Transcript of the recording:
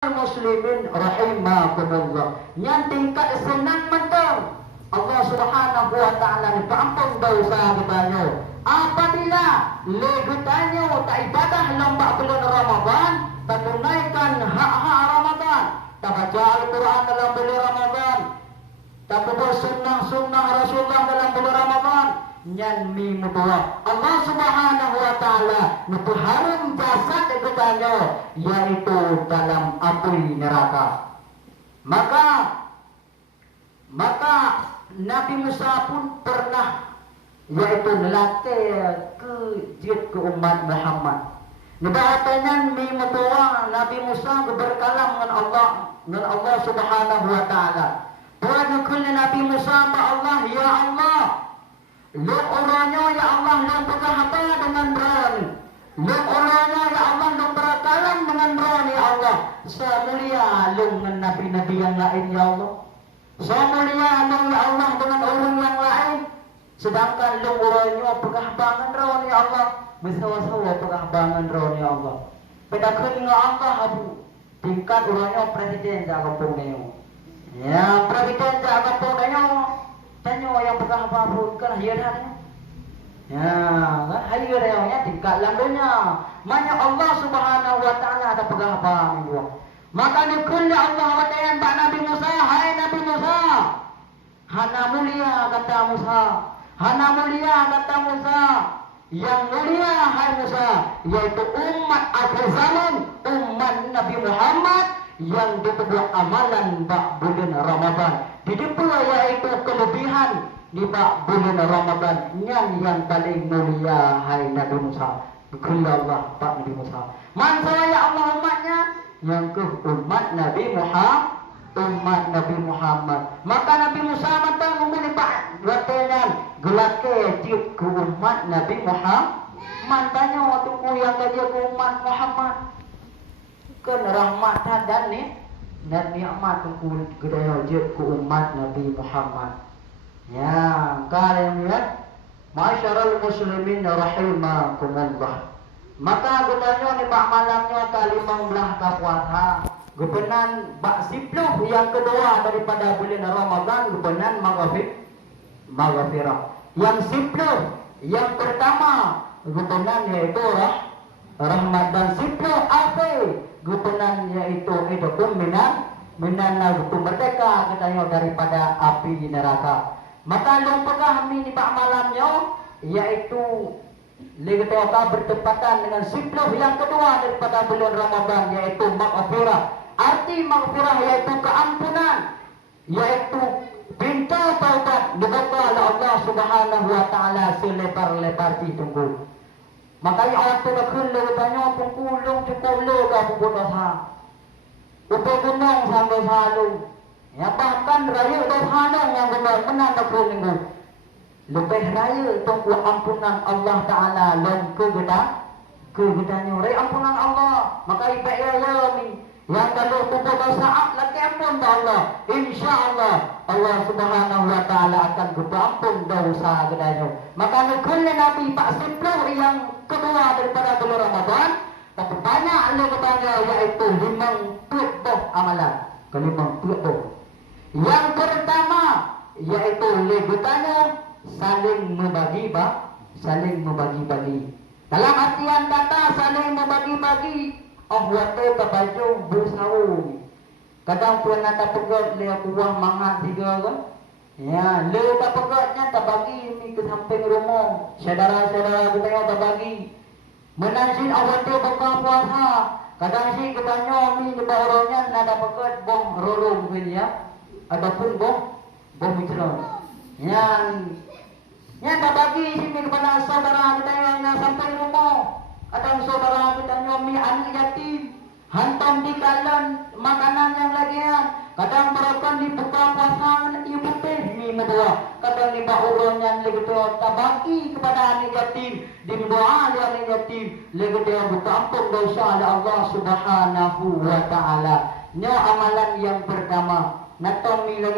Muslimin rahimakumullah. Yang tingkat senang mentang Allah Subhanahu wa taala ni paampun dosa kita. Apabila legutanyo tak ibadah lembak bulan Ramadan, tak tunaikan hak-hak Ramadan, tak baca Al-Quran dalam bulan Ramadan, tak buat sunnah-sunnah Rasulullah dalam bulan Ramadan, nyan mi mutua Allah Subhanahu wa taala nutu harum jasad ketanyo yaitu dalam api neraka. Maka Nabi Musa pun pernah yaitu nelatih ke jid ke umat Muhammad. Nibahatanya mi mutua Nabi Musa berkalam dengan Allah Subhanahu wa taala. Tuhan kulli Nabi Musa ma Allah ya Allah. Lu orangnya ya Allah yang berkahaba dengan berani. Lu orangnya ya Allah yang berakalam dengan berani ya Allah. Semulia lu dengan nabi-nabi yang lain ya Allah. Semulia lu ya Allah dengan orang yang lain. Sedangkan lu orangnya berkahabangan berani ya Allah. Bersawa-sawa berkahabangan berani ya Allah. Bedakan dengan Allah abu. Tingkat orangnya presiden jaga pungnya. Ya presiden jaga pungnya. Tanya yang pegang apa-apa kan hiarannya. Ya, hiarannya tingkat landunya. Manya Allah Subhanahu wa taala ada pegang apa dia. Maka dikulli Allah wa ta'ala Pak Nabi Musa, hai Nabi Musa. Hana mulia kata Musa. Hana mulia kata Musa. Yang mulia hai Musa, yaitu umat akhir zaman, umat Nabi Muhammad yang ditubuh amalan bak bulan Ramadan. Jadi pula yaitu kelebihan di bak bulan Ramadan yang paling mulia hai Nabi Musa. Kulli Allah Pak Nabi Musa. Man saya Allah umatnya yang ke umat Nabi Muhammad. Maka Nabi Musa mata memilih Pak bertanya gelake tiup ke umat Nabi Muhammad. Mantanya waktu ku yang dia ke umat Muhammad. Kan rahmat dan ni dan nikmat ku gedaya je ku umat Nabi Muhammad. Ya, kalian lihat masyarul muslimin rahimakumullah. Maka gedanya ni bak malamnya kalimah belah ka puasa. Gebenan bak 10 yang kedua daripada bulan Ramadan gebenan maghfirah. Yang 10 yang pertama gebenan yaitu rahmat dan 10 akhir gupunan yaitu hidupun minan hukum merdeka katanya daripada api neraka. Maka lumpakah kami di pak malamnya yaitu legatoka bertepatan dengan 10 yang kedua daripada bulan Ramadan yaitu maghfirah. Arti maghfirah yaitu keampunan, yaitu pintu taubat dibuka oleh Allah Subhanahu wa taala selebar-lebar ditunggu. Makanya orang tu dah kena tanya pengkulung cukup lega pun dosa. Upah gunung sampai selalu. Ya bahkan raya dosa yang benar menang dah kena. Lebih raya tunggu ampunan Allah Taala dan kegedanya. Raya ampunan Allah. Maka ibadah ni yang kalau tubuh dosa lagi ampun Allah. InsyaAllah Allah Subhanahu wa taala akan ampun dosa gedanya. Maka kena Nabi Pak 10 yang kedua daripada bulan Ramadan, tapi banyak legatanya yaitu 50 amalan. Ke-50. Yang pertama yaitu legatanya saling membagi-bagi. Dalam artian kata saling membagi-bagi. Buat ke baju bersawung. Kadang pun nak pegat le kuah mangat tiga kan. Ya, le tak pegatnya tak bagi ni ke samping rumah. Saudara-saudara kita yang tak bagi. Menansin awak tu buka puasa. Kadang si katanya mi depan orangnya nak pegat bom rorong kan ya. Ataupun bom micro. Yang tak bagi si mi kepada saudara kita yang sampai rumah. Kadang saudara kita nyomi anak yatim, hantam di kalan makanan yang lagian. Kadang berakan di buka puasa ibu teh mi medua. Kadang di bawah yang lagi tu tabaki kepada anak yatim, di doa anak yatim, lagi dia buka ampun dosa oleh Allah Subhanahu wa taala. Nyo amalan yang pertama. Natom mi lagi